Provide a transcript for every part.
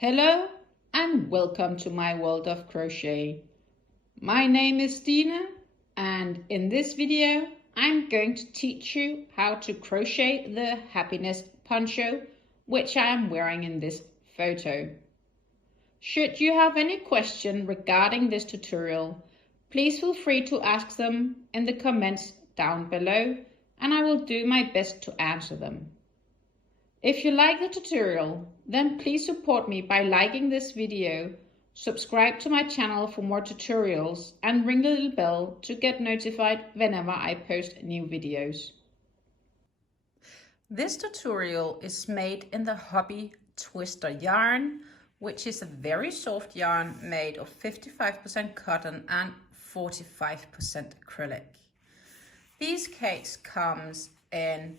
Hello and welcome to my world of crochet. My name is Dina and in this video I'm going to teach you how to crochet the happiness poncho which I am wearing in this photo. Should you have any question regarding this tutorial, please feel free to ask them in the comments down below and I will do my best to answer them. If you like the tutorial, then please support me by liking this video, subscribe to my channel for more tutorials and ring the little bell to get notified whenever I post new videos. This tutorial is made in the Hobby Twister yarn, which is a very soft yarn made of 55% cotton and 45% acrylic. These cakes comes in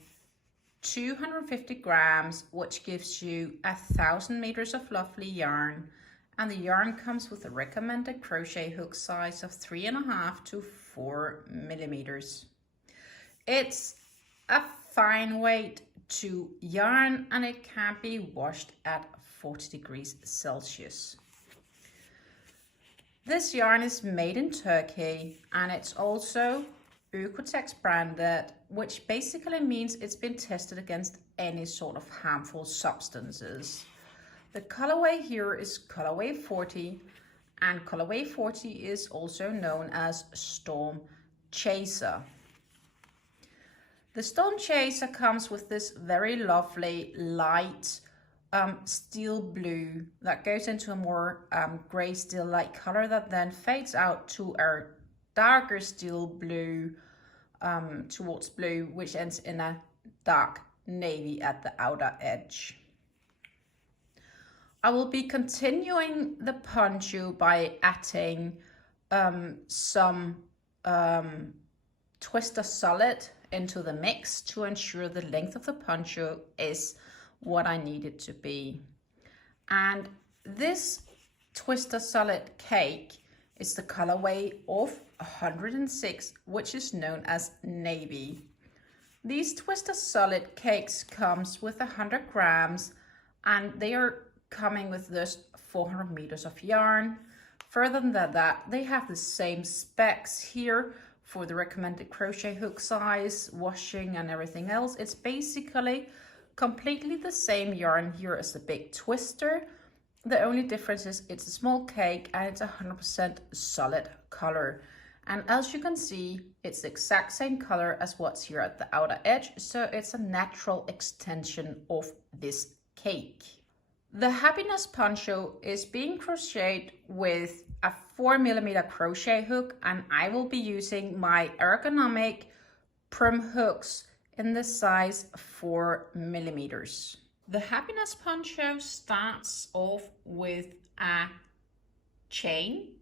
250 grams, which gives you 1,000 meters of lovely yarn, and the yarn comes with a recommended crochet hook size of 3.5 to 4 millimeters. It's a fine weight to yarn and it can be washed at 40 degrees Celsius. This yarn is made in Turkey and it's also Oeko-Tex branded, which basically means it's been tested against any sort of harmful substances. The colorway here is colorway 40, and colorway 40 is also known as Storm Chaser. The Storm Chaser comes with this very lovely light steel blue that goes into a more gray steel light color that then fades out to a darker steel blue towards blue, which ends in a dark navy at the outer edge. I will be continuing the poncho by adding some Twister Solid into the mix to ensure the length of the poncho is what I need it to be. And this Twister Solid cake is the colorway of 106, which is known as navy. These Twister Solid cakes comes with 100 grams and they are coming with just 400 meters of yarn. Further than that, they have the same specs here for the recommended crochet hook size, washing and everything else. It's basically completely the same yarn here as the big Twister. The only difference is it's a small cake and it's 100% solid color. And as you can see, it's the exact same color as what's here at the outer edge. So it's a natural extension of this cake. The happiness poncho is being crocheted with a 4 millimeter crochet hook, and I will be using my ergonomic prim hooks in the size 4 millimeters. The happiness poncho starts off with a chain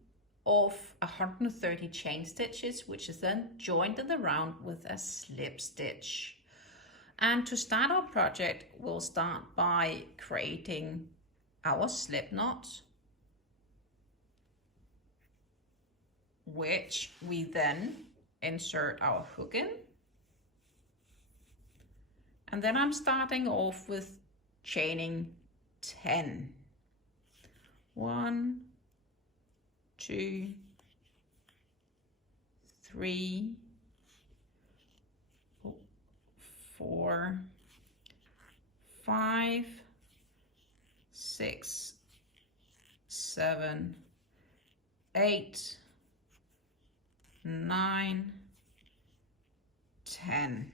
of 130 chain stitches, which is then joined in the round with a slip stitch. And to start our project, we'll start by creating our slip knot, which we then insert our hook in. And then I'm starting off with chaining 10. 1, 2, 3, 4, 5, 6, 7, 8, 9, 10.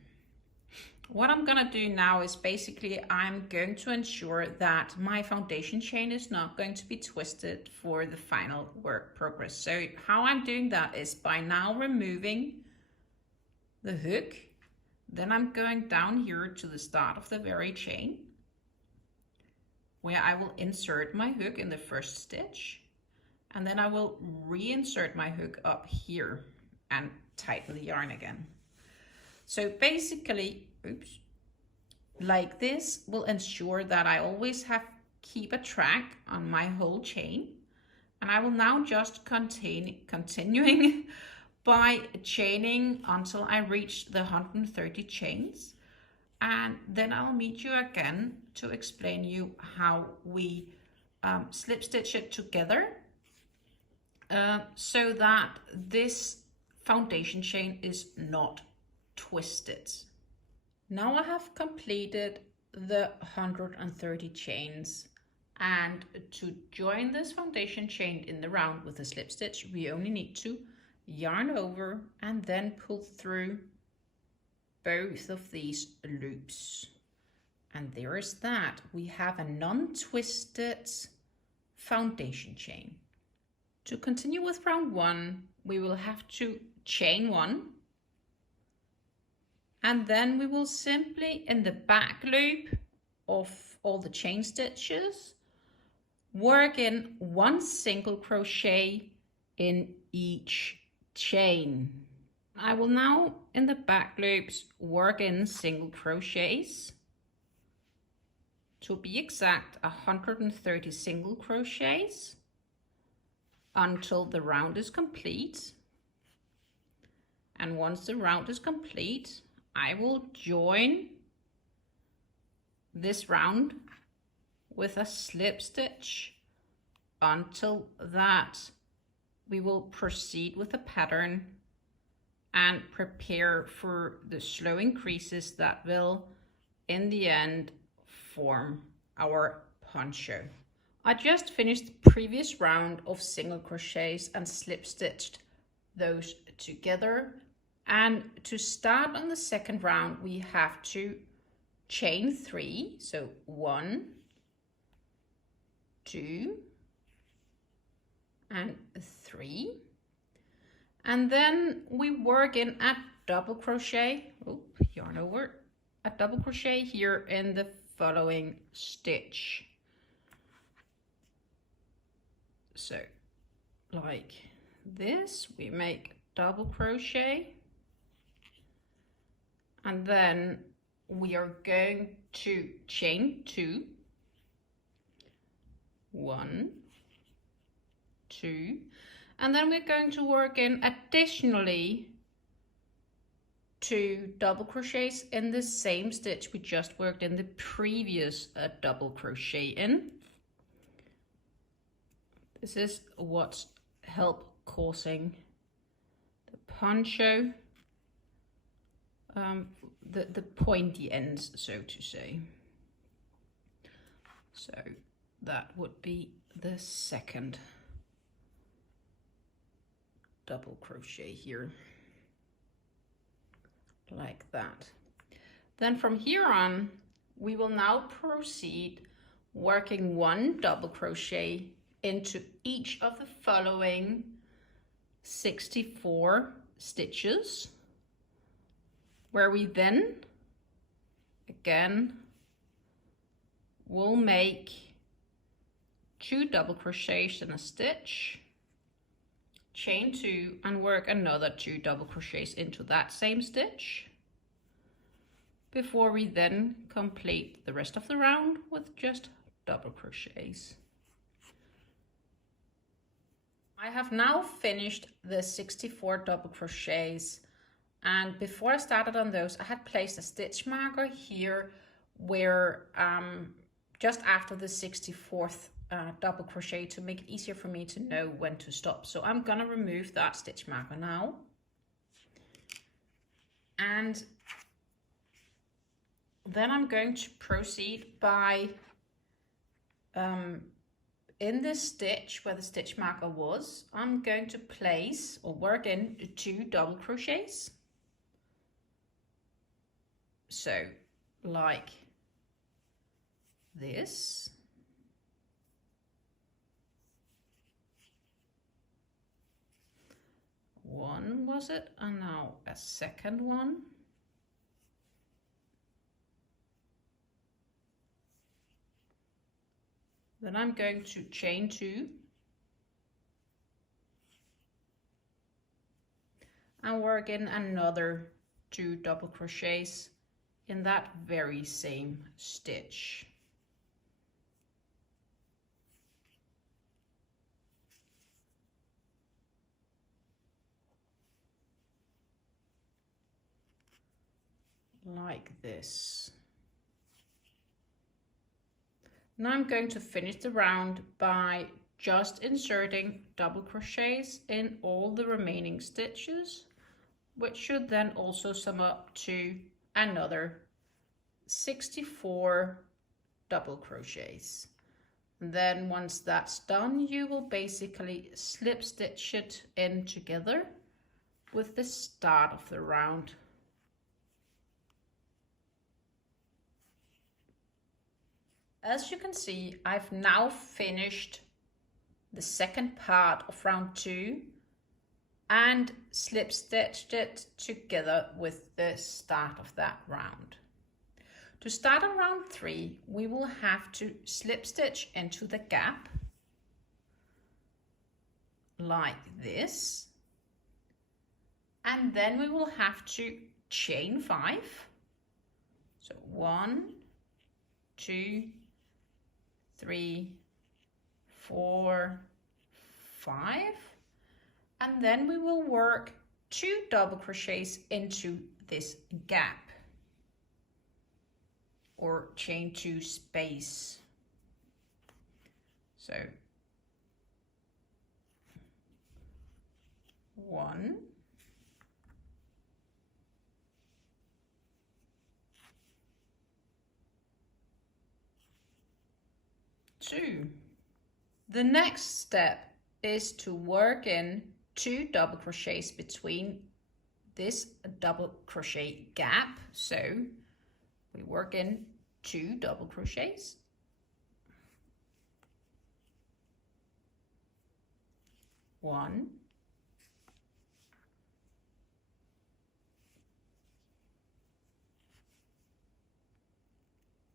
What I'm gonna do now is basically I'm going to ensure that my foundation chain is not going to be twisted for the final work progress. So how I'm doing that is by now removing the hook. Then I'm going down here to the start of the very chain, where I will insert my hook in the first stitch, and then I will reinsert my hook up here and tighten the yarn again. So basically, like this will ensure that I always keep a track on my whole chain, and I will now just continuing by chaining until I reach the 130 chains, and then I'll meet you again to explain you how we slip stitch it together so that this foundation chain is not twisted. Now I have completed the 130 chains, and to join this foundation chain in the round with a slip stitch, we only need to yarn over and then pull through both of these loops. And there is that. We have a non-twisted foundation chain. To continue with round 1, we will have to chain 1, and then we will simply, in the back loop of all the chain stitches, work in 1 single crochet in each chain. I will now, in the back loops, work in single crochets. To be exact, 130 single crochets until the round is complete. And once the round is complete, I will join this round with a slip stitch until that we will proceed with the pattern and prepare for the slow increases that will in the end form our poncho. I just finished the previous round of single crochets and slip stitched those together, and to start on the second round we have to chain 3, so 1, 2 and 3, and then we work in a double crochet, yarn over, a double crochet here in the following stitch. So like this, we make double crochet, and then we are going to chain 2, 1, 2, and then we're going to work in additionally 2 double crochets in the same stitch we just worked in the previous double crochet in. This is what's help causing the poncho, the pointy ends, so to say. So that would be the second double crochet here, like that. Then from here on, we will now proceed working 1 double crochet into each of the following 64 stitches, where we then again will make 2 double crochets in a stitch, chain 2 and work another 2 double crochets into that same stitch before we then complete the rest of the round with just double crochets. I have now finished the 64 double crochets, and before I started on those I had placed a stitch marker here where just after the 64th double crochet to make it easier for me to know when to stop. So I'm gonna remove that stitch marker now, and then I'm going to proceed by in this stitch where the stitch marker was, I'm going to place or work in 2 double crochets. So like this. One was it, and now a second one. Then I'm going to chain 2 and work in another 2 double crochets in that very same stitch. Like this. Now I'm going to finish the round by just inserting double crochets in all the remaining stitches, which should then also sum up to another 64 double crochets. And then once that's done, you will basically slip stitch it in together with the start of the round. As you can see, I've now finished the second part of round 2 and slip stitched it together with the start of that round. To start on round 3, we will have to slip stitch into the gap like this, and then we will have to chain 5. So 1, 2, 3, 4, 5, and then we will work 2 double crochets into this gap, or chain 2 space. So 1, 2. The next step is to work in 2 double crochets between this double crochet gap. So we work in 2 double crochets, 1,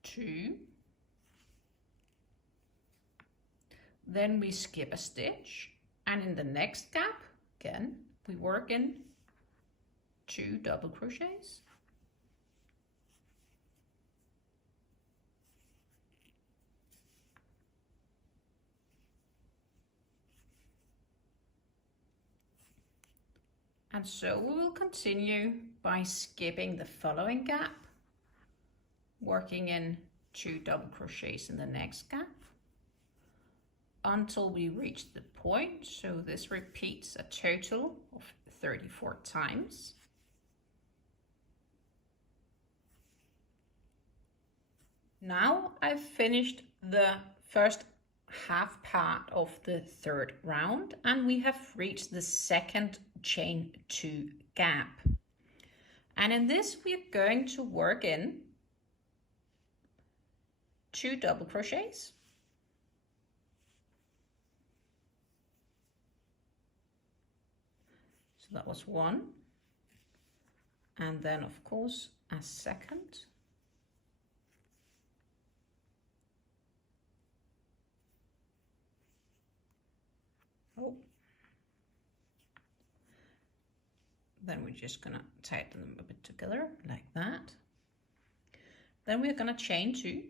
2, then we skip a stitch, and in the next gap again we work in 2 double crochets, and so we will continue by skipping the following gap, working in 2 double crochets in the next gap until we reach the point. So this repeats a total of 34 times. Now I've finished the first half part of the third round, and we have reached the second chain 2 gap. And in this we're going to work in 2 double crochets, so that was 1, and then of course a second, then we're just gonna tighten them a bit together like that. Then we're gonna chain 2,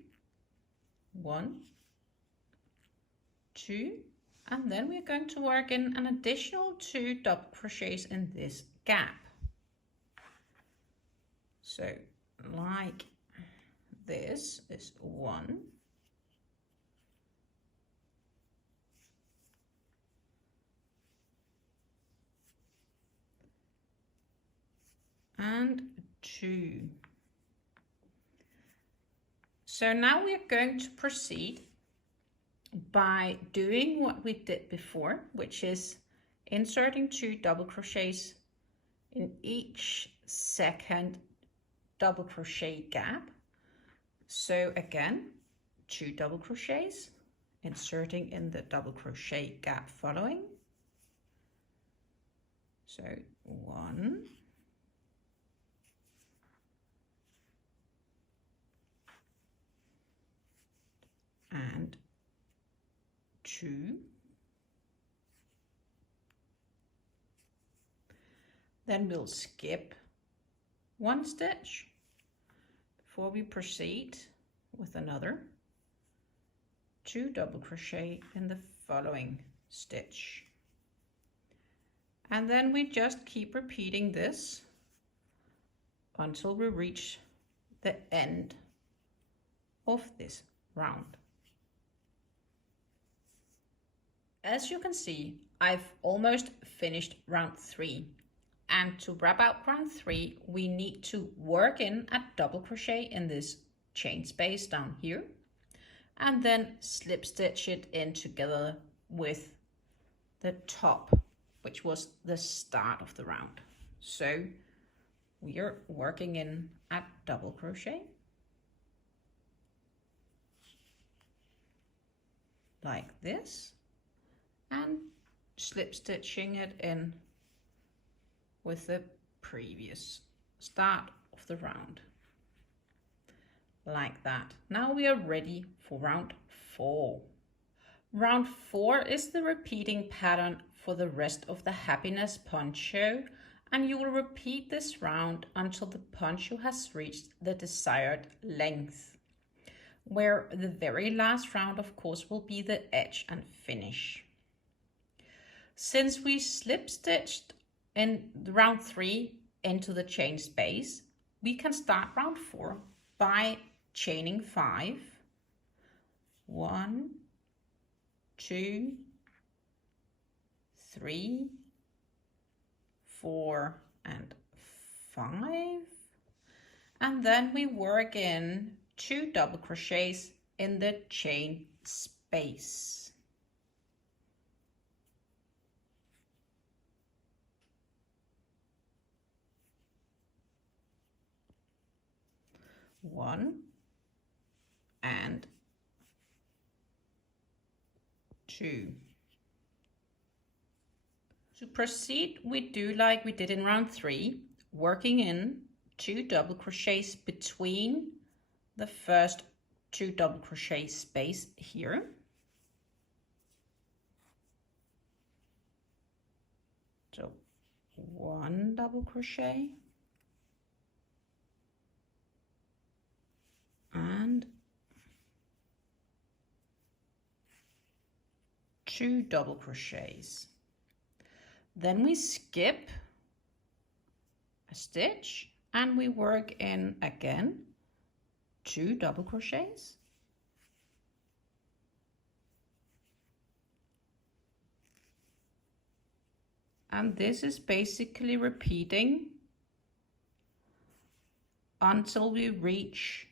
1, 2, and then we're going to work in an additional 2 double crochets in this gap. So like this is 1, and 2. So now we are going to proceed by doing what we did before, which is inserting 2 double crochets in each second double crochet gap. So again, 2 double crochets, inserting in the double crochet gap following. So 1, and 2, then we'll skip 1 stitch before we proceed with another 2 double crochet in the following stitch, and then we just keep repeating this until we reach the end of this round. As you can see, I've almost finished round 3. And to wrap out round 3, we need to work in a double crochet in this chain space down here, and then slip stitch it in together with the top, which was the start of the round. So we are working in a double crochet like this, and slip stitching it in with the previous start of the round, like that. Now we are ready for round 4. Round 4 is the repeating pattern for the rest of the happiness poncho, and you will repeat this round until the poncho has reached the desired length, where the very last round of course will be the edge and finish. Since we slip stitched in round 3 into the chain space, we can start round 4 by chaining 5. 1, 2, 3, 4, and 5. And then we work in 2 double crochets in the chain space. One and 2. To proceed, we do like we did in round 3, working in 2 double crochets between the first 2 double crochet space here. So 1 double crochet and 2 double crochets. Then we skip a stitch and we work in again 2 double crochets, and this is basically repeating until we reach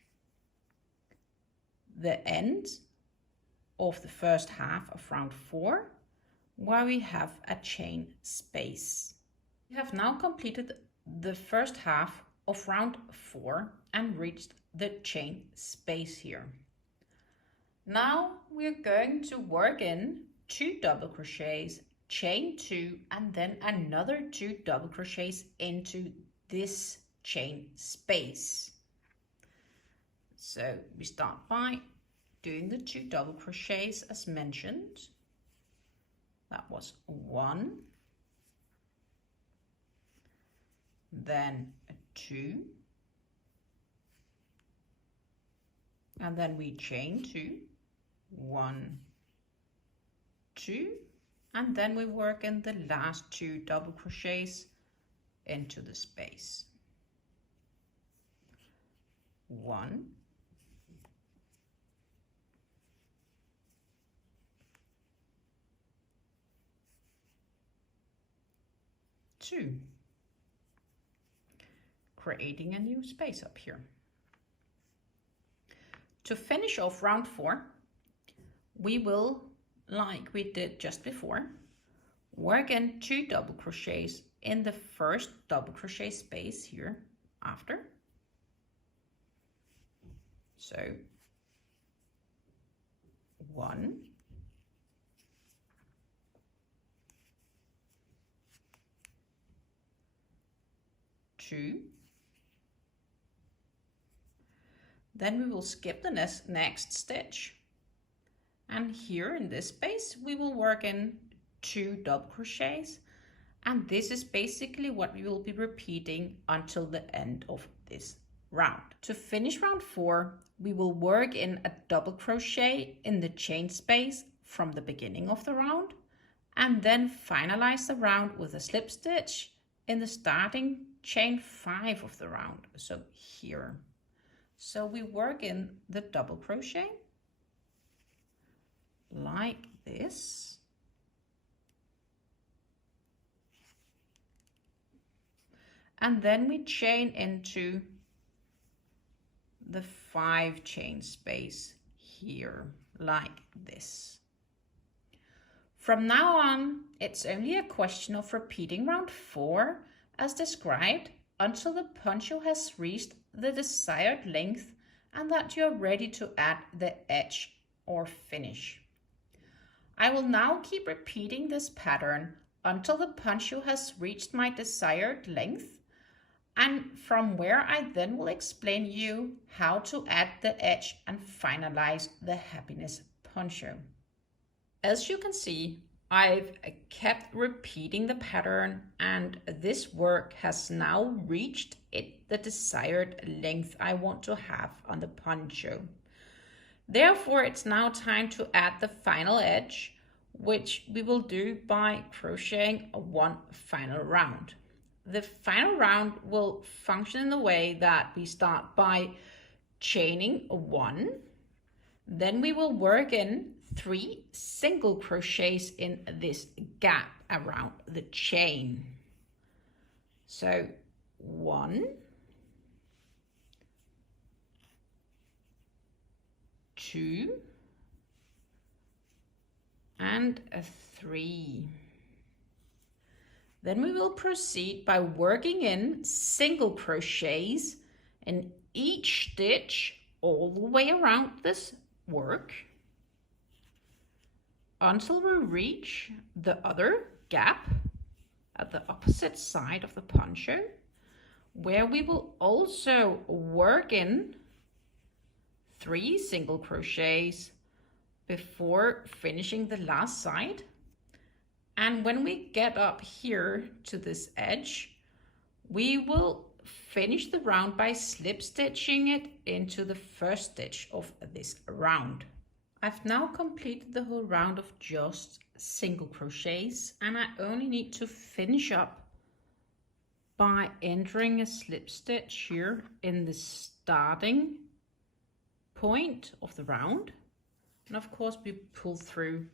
the end of the first half of round 4, where we have a chain space. We have now completed the first half of round 4 and reached the chain space here. Now we're going to work in 2 double crochets, chain 2, and then another 2 double crochets into this chain space. So we start by doing the 2 double crochets as mentioned. That was 1, then a 2, and then we chain 2, 1, 2, and then we work in the last 2 double crochets into the space. 1, 2, creating a new space up here. To finish off round 4, we will, like we did just before, work in 2 double crochets in the first double crochet space here after. So 1, 2, then we will skip the next stitch, and here in this space we will work in 2 double crochets, and this is basically what we will be repeating until the end of this round. To finish round 4, we will work in a double crochet in the chain space from the beginning of the round, and then finalize the round with a slip stitch in the starting chain 5 of the round, so here. So we work in the double crochet like this, and then we chain into the 5 chain space here like this. From now on, it's only a question of repeating round 4 as described until the poncho has reached the desired length and that you're ready to add the edge or finish. I will now keep repeating this pattern until the poncho has reached my desired length, and from where I then will explain you how to add the edge and finalize the happiness poncho. As you can see, I've kept repeating the pattern and this work has now reached the desired length I want to have on the poncho. Therefore, it's now time to add the final edge, which we will do by crocheting one final round. The final round will function in the way that we start by chaining 1, then we will work in 3 single crochets in this gap around the chain. So 1, 2, and 3. Then we will proceed by working in single crochets in each stitch all the way around this work until we reach the other gap at the opposite side of the poncho, where we will also work in 3 single crochets before finishing the last side. And when we get up here to this edge, we will finish the round by slip stitching it into the first stitch of this round. I've now completed the whole round of just single crochets, and I only need to finish up by entering a slip stitch here in the starting point of the round. And of course we pull through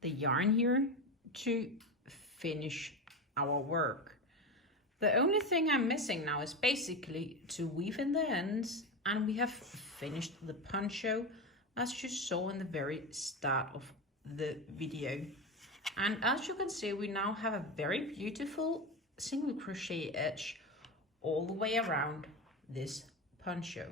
the yarn here to finish our work. The only thing I'm missing now is basically to weave in the ends, and we have finished the poncho as you saw in the very start of the video. And as you can see, we now have a very beautiful single crochet edge all the way around this poncho.